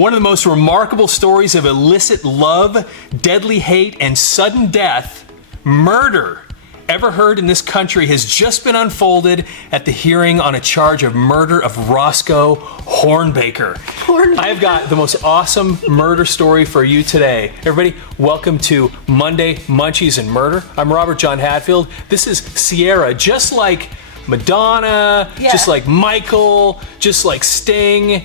One of the most remarkable stories of illicit love, deadly hate, and sudden death, murder, ever heard in this country has just been unfolded at the hearing on a charge of murder of Roscoe Hornbaker. I've got the most awesome murder story for you today. Everybody, welcome to Monday Munchies and Murder. I'm Robert John Hatfield. This is Sierra, just like Madonna, just like Michael, just like Sting.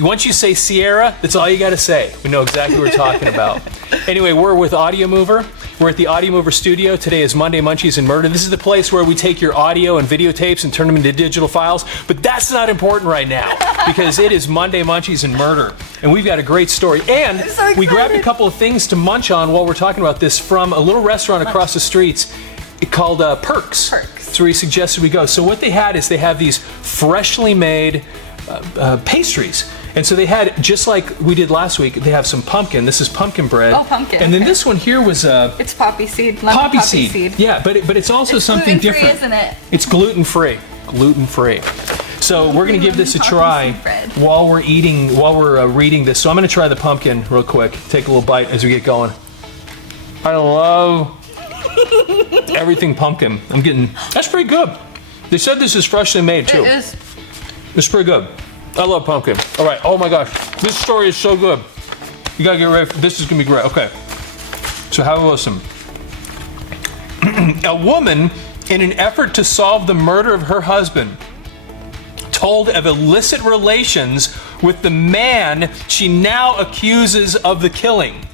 Once you say Sierra, that's all you got to say. We know exactly what we're talking about. Anyway, we're with Audio Mover. We're at the Audio Mover studio. Today is Monday Munchies and Murder. This is the place where we take your audio and videotapes and turn them into digital files. But that's not important right now because it is Monday Munchies and Murder. And we've got a great story. And we grabbed a couple of things to munch on while we're talking about this from a little restaurant across the streets called Perks. That's where he suggested we go. So what they had is they have these freshly made pastries. And so they had, just like we did last week, they have some pumpkin. This is pumpkin bread. Oh, pumpkin. And then this one here was it's poppy seed. Poppy seed. Yeah, but it's also something different. Isn't it? It's gluten-free. Gluten-free. So we're going to give this a try while we're reading this. So I'm going to try the pumpkin real quick. Take a little bite as we get going. I love everything pumpkin. That's pretty good. They said this is freshly made too. It is. It's pretty good. I love pumpkin. All right. Oh my gosh. This story is so good. You gotta get ready for this. Is gonna be great. Okay. So have a listen. A woman, in an effort to solve the murder of her husband, told of illicit relations with the man she now accuses of the killing.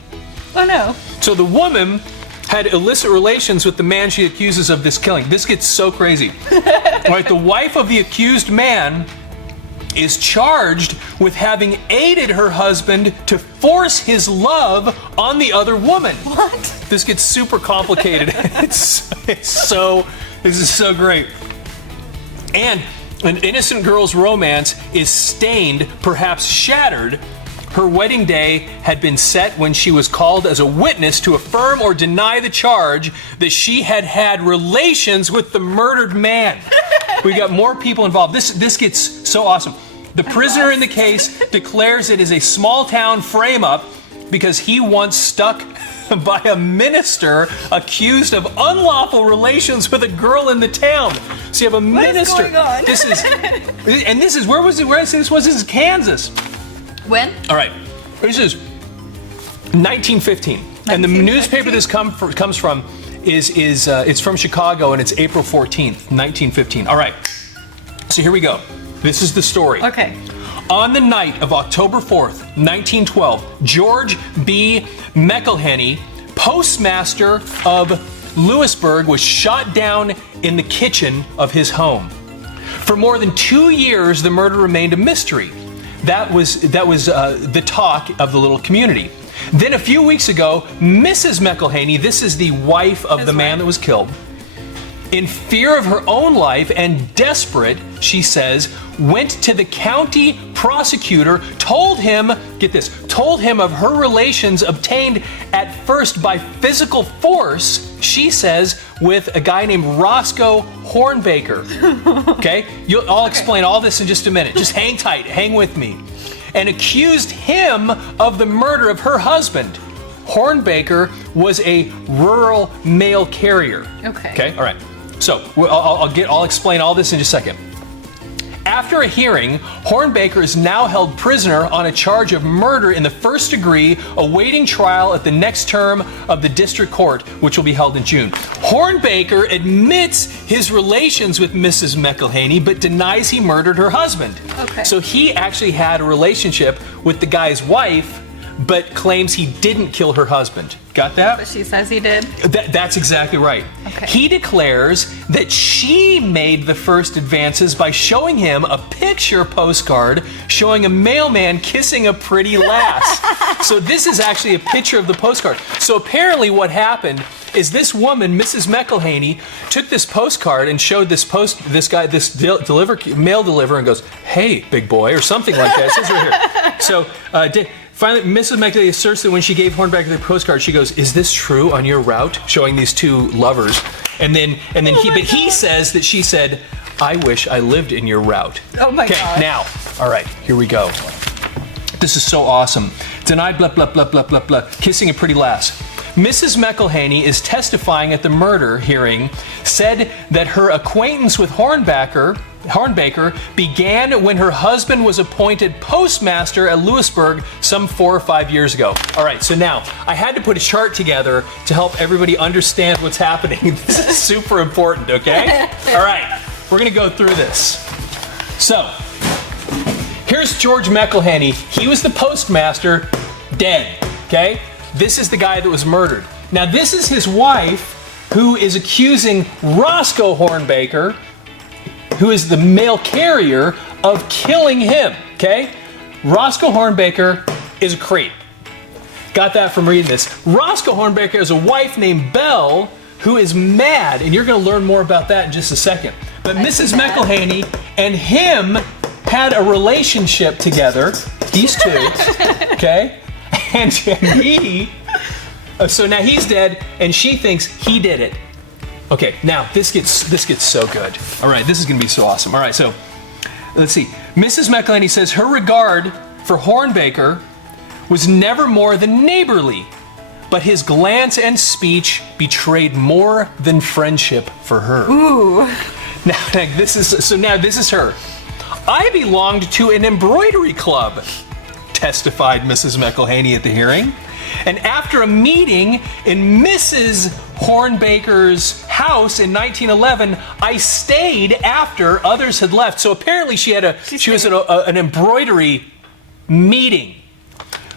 Oh no. So the woman had illicit relations with the man she accuses of this killing. This gets so crazy. Right, the wife of the accused man is charged with having aided her husband to force his love on the other woman. What? This gets super complicated. This is so great. And an innocent girl's romance is stained, perhaps shattered. Her wedding day had been set when she was called as a witness to affirm or deny the charge that she had had relations with the murdered man. We got more people involved. This gets so awesome. The prisoner in the case declares it is a small town frame-up because he once stuck by a minister accused of unlawful relations with a girl in the town. So you have a minister. What is going on? This is where was it? Where I say this was? This is Kansas. When? All right. This is 1915. And the newspaper this comes from is it's from Chicago, and it's April 14th, 1915. All right. So here we go. This is the story. Okay. On the night of October 4th, 1912, George B. McElhenney, postmaster of Lewisburg, was shot down in the kitchen of his home. For more than 2 years, the murder remained a mystery. That was the talk of the little community. Then a few weeks ago, Mrs. McElhenney, this is the wife of the man that was killed, in fear of her own life and desperate, she says, went to the county prosecutor, told him of her relations obtained at first by physical force, she says, with a guy named Roscoe Hornbaker. Okay? I'll explain all this in just a minute. Just hang tight, hang with me. And accused him of the murder of her husband. Hornbaker was a rural mail carrier. Okay, all right. So I'll explain all this in just a second. After a hearing, Hornbaker is now held prisoner on a charge of murder in the first degree, awaiting trial at the next term of the district court, which will be held in June. Hornbaker admits his relations with Mrs. McElhenney, but denies he murdered her husband. Okay. So he actually had a relationship with the guy's wife, but claims he didn't kill her husband. Got that? But she says he did? That's exactly right. Okay. He declares that she made the first advances by showing him a picture postcard showing a mailman kissing a pretty lass. So this is actually a picture of the postcard. So apparently what happened is this woman, Mrs. McElhenney, took this postcard and showed this mail deliverer and goes, "Hey, big boy," or something like that. It says right here. So finally, Mrs. McElhenney asserts that when she gave Hornbaker the postcard, she goes, "Is this true on your route?" Showing these two lovers, and then he says that she said, "I wish I lived in your route." Oh my God. Okay, now, all right, here we go. This is so awesome. Denied, blah, blah, blah, blah, blah, blah. Kissing a pretty lass. Mrs. McElhaney is testifying at the murder hearing, said that her acquaintance with Hornbaker began when her husband was appointed postmaster at Lewisburg some 4 or 5 years ago. All right, so now I had to put a chart together to help everybody understand what's happening. This is super important, okay? All right, we're gonna go through this. So, here's George McElhaney. He was the postmaster, dead, okay? This is the guy that was murdered. Now, this is his wife who is accusing Roscoe Hornbaker, who is the mail carrier, of killing him, okay? Roscoe Hornbaker is a creep. Got that from reading this. Roscoe Hornbaker has a wife named Belle who is mad, and you're gonna learn more about that in just a second. But Mrs. McElhaney and him had a relationship together, these two, okay? And he, so now he's dead, and she thinks he did it. Okay, now this gets so good. All right, this is gonna be so awesome. All right, so let's see. Mrs. McElhaney says her regard for Hornbaker was never more than neighborly, but his glance and speech betrayed more than friendship for her. Ooh. Now this is her. I belonged to an embroidery club, testified Mrs. McElhaney at the hearing. And after a meeting in Mrs. Hornbaker's house in 1911, I stayed after others had left. So apparently she was at an embroidery meeting,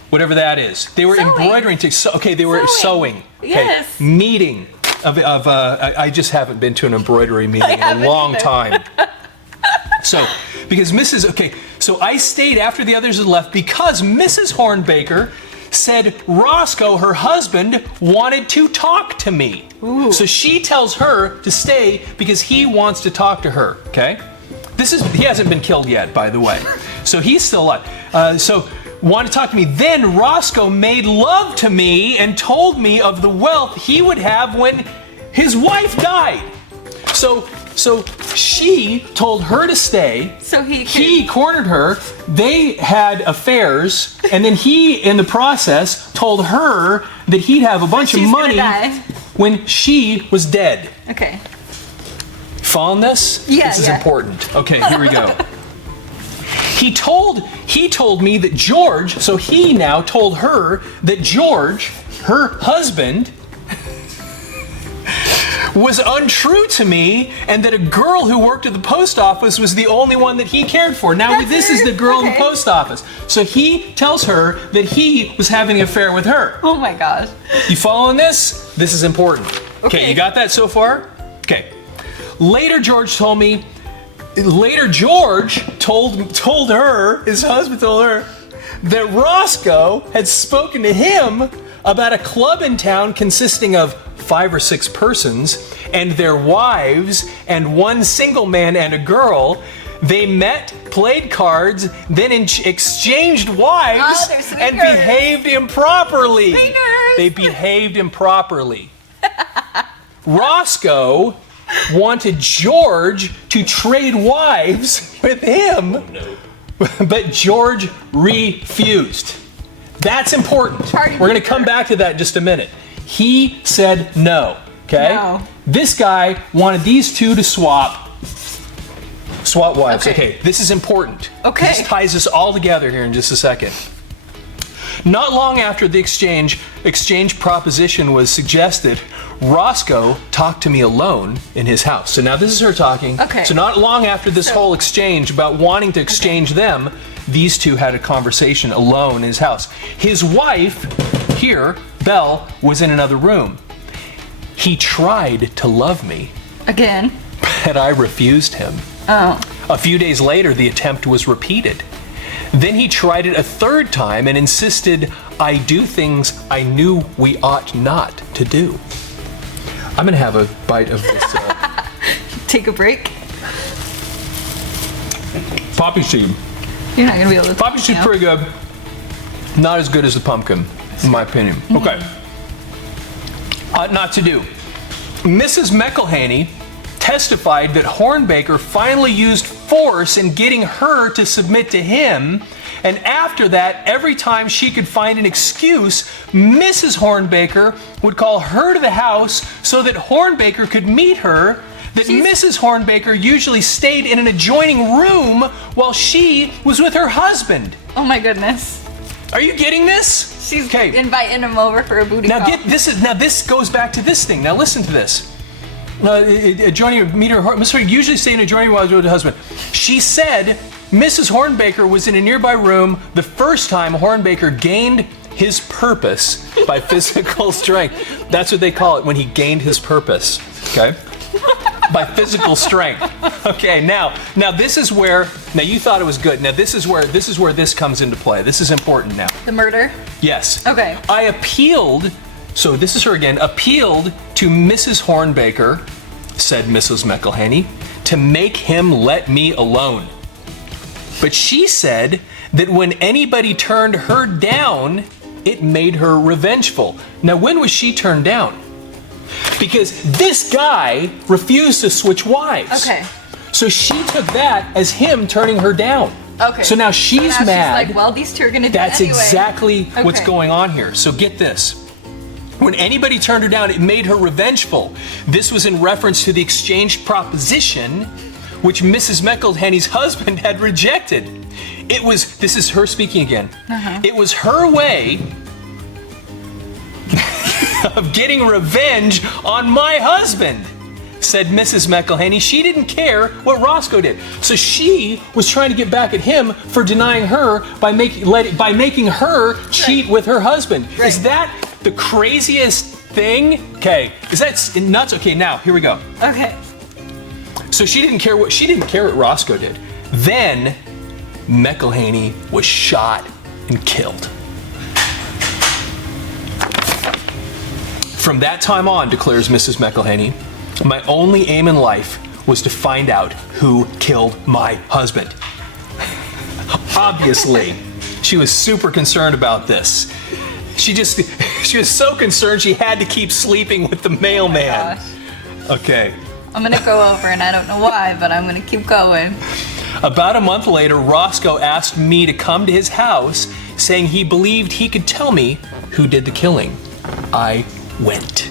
whatever that is. They were embroidering. They were sewing. Okay. Yes. Meeting I just haven't been to an embroidery meeting in a long time. So I stayed after the others had left because Mrs. Hornbaker said Roscoe, her husband, wanted to talk to me. Ooh. So she tells her to stay because he wants to talk to her, okay? He hasn't been killed yet, by the way. So he's still alive. So wanted to talk to me. Then Roscoe made love to me and told me of the wealth he would have when his wife died. So she told her to stay. So he cornered her. They had affairs, and then he, in the process, told her that he'd have a bunch of money when she was dead. Okay. Following this? Yeah. This is important. Okay, here we go. He told me that George, so he now told her that George, her husband, was untrue to me, and that a girl who worked at the post office was the only one that he cared for. Now this is the girl in the post office. So he tells her that he was having an affair with her. Oh my gosh. You following this? This is important. Okay, you got that so far? Okay. Later George told her, his husband told her, that Roscoe had spoken to him about a club in town consisting of 5 or 6 persons and their wives and one single man and a girl. They met, played cards, then exchanged wives and behaved improperly. They behaved improperly. Roscoe wanted George to trade wives with him, but George refused. That's important. We're going to come back to that in just a minute. He said no, okay? No. This guy wanted these two to swap wives. Okay, this is important. Okay. This ties us all together here in just a second. Not long after the exchange proposition was suggested, Roscoe talked to me alone in his house. So now this is her talking. Okay. So not long after this whole exchange about wanting to exchange them, these two had a conversation alone in his house. His wife, here, Belle, was in another room. He tried to love me. Again. But I refused him. Oh. A few days later, the attempt was repeated. Then he tried it a third time and insisted I do things I knew we ought not to do. I'm gonna have a bite of this. Take a break. Poppy seed. You're not gonna be able to. Poppy seed's pretty good. Not as good as the pumpkin, in my opinion. Okay. Not to do. Mrs. McElhaney testified that Hornbaker finally used force in getting her to submit to him And after that, every time she could find an excuse, Mrs. Hornbaker would call her to the house so that Hornbaker could meet her. That Mrs. Hornbaker usually stayed in an adjoining room while she was with her husband. Oh my goodness. Are you getting this? She's inviting him over for a booty call. This goes back to this thing. Now listen to this. Adjoining meet her. Mrs. Hornbaker usually stayed in an adjoining room while she was with her husband. She said Mrs. Hornbaker was in a nearby room the first time Hornbaker gained his purpose by physical strength. That's what they call it, when he gained his purpose. Okay. By physical strength. Okay, now this is where, now you thought it was good. Now this is where this comes into play. This is important now. The murder? Yes. Okay. I appealed, so this is her again, appealed to Mrs. Hornbaker, said Mrs. McElhenney, to make him let me alone. But she said that when anybody turned her down, it made her revengeful. Now when was she turned down? Because this guy refused to switch wives. Okay. So she took that as him turning her down. Okay. So now she's mad. She's like, well, these two are gonna do That's it anyway. exactly what's going on here. So get this. When anybody turned her down, it made her revengeful. This was in reference to the exchange proposition, which Mrs. McElhenney's husband had rejected. This is her speaking again. It was her way of getting revenge on my husband, said Mrs. McElhenney. She didn't care what Roscoe did. So she was trying to get back at him for denying her by making her cheat with her husband. Right. Is that the craziest thing? Okay, is that nuts? Okay, now here we go. Okay. So she didn't care what Roscoe did. Then McElhenney was shot and killed. From that time on, declares Mrs. McElhenney, my only aim in life was to find out who killed my husband. Obviously, she was super concerned about this. She was so concerned she had to keep sleeping with the mailman. Oh Okay. I'm gonna go over, and I don't know why, but I'm gonna keep going. About a month later, Roscoe asked me to come to his house, saying he believed he could tell me who did the killing. I went.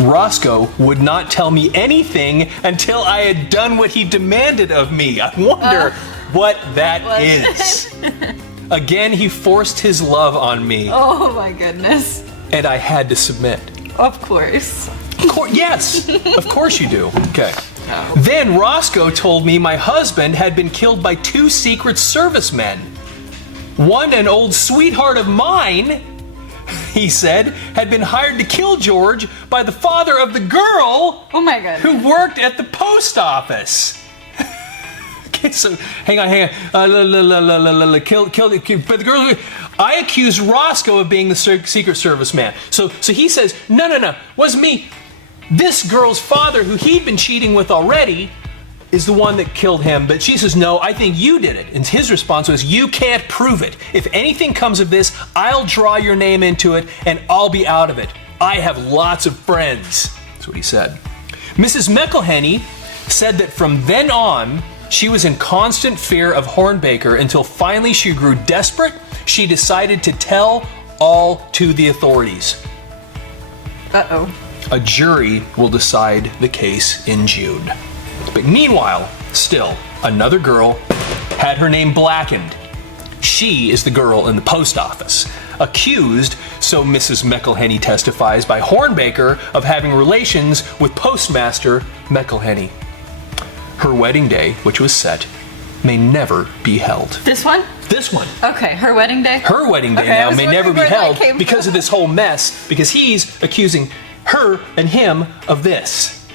Roscoe would not tell me anything until I had done what he demanded of me. I wonder what that is. Again, he forced his love on me. Oh my goodness. And I had to submit. Of course. Yes, of course you do. Okay. No. Then Roscoe told me my husband had been killed by 2 Secret Service men. One, an old sweetheart of mine, he said, had been hired to kill George by the father of the girl who worked at the post office. Okay, so hang on. But the girl, I accused Roscoe of being the Secret Service man. So he says, no, wasn't me. This girl's father, who he'd been cheating with already, is the one that killed him. But she says, no, I think you did it. And his response was, you can't prove it. If anything comes of this, I'll draw your name into it and I'll be out of it. I have lots of friends. That's what he said. Mrs. McElhenney said that from then on, she was in constant fear of Hornbaker until finally she grew desperate. She decided to tell all to the authorities. Uh-oh. A jury will decide the case in June. But meanwhile, still, another girl had her name blackened. She is the girl in the post office, accused, so Mrs. McElhenney testifies, by Hornbaker of having relations with Postmaster McElhenney. Her wedding day, which was set, may never be held. This one? This one. Okay, her wedding day? Her wedding day now may never be held because of this whole mess, because he's accusing her and him of this.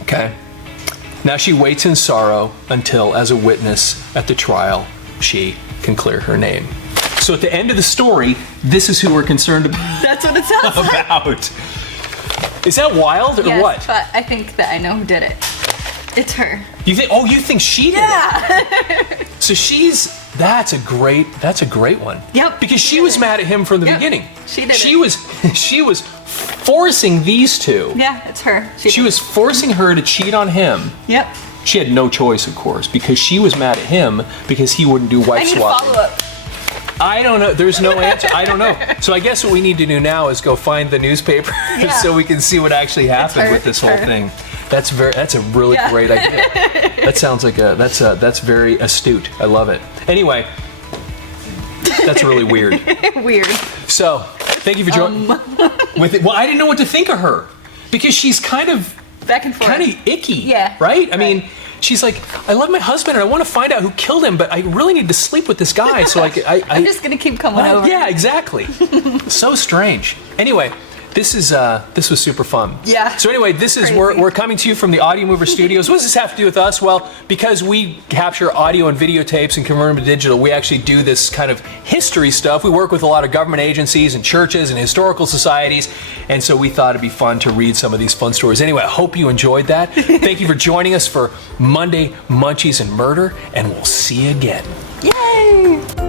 Okay? Now she waits in sorrow until, as a witness at the trial, she can clear her name. So at the end of the story, this is who we're concerned about. That's what it sounds like. Is that wild or yes, what? But I think that I know who did it. It's her. You think? Oh, you think she did it? So that's a great one. Yep. Because she was mad at him from the beginning. She did She was forcing these two. Yeah, it's her. She was forcing her to cheat on him. Yep. she had no choice, of course, because she was mad at him because he wouldn't do I wife need swapping. follow-up. I don't know. There's no answer. I don't know. So I guess what we need to do now is go find the newspaper Yeah. so we can see what actually happened with this whole thing. That's a really Yeah. great idea. That sounds like that's very astute. I love it. Anyway, that's really weird. Weird. So, thank you for joining. With it, well, I didn't know what to think of her because she's kind of Back and forth. icky. Yeah, Right? I right. mean, she's like, I love my husband and I want to find out who killed him, but I really need to sleep with this guy. So I'm just gonna keep coming over. yeah, exactly. So strange. Anyway, this was super fun. Yeah. So anyway, Crazy. we're coming to you from the Audio Mover Studios. What does this have to do with us? Well, because we capture audio and videotapes and convert them to digital, we actually do this kind of history stuff. We work with a lot of government agencies and churches and historical societies, and so we thought it'd be fun to read some of these fun stories. Anyway, I hope you enjoyed that. Thank you for joining us for Monday Munchies and Murder, and we'll see you again. Yay!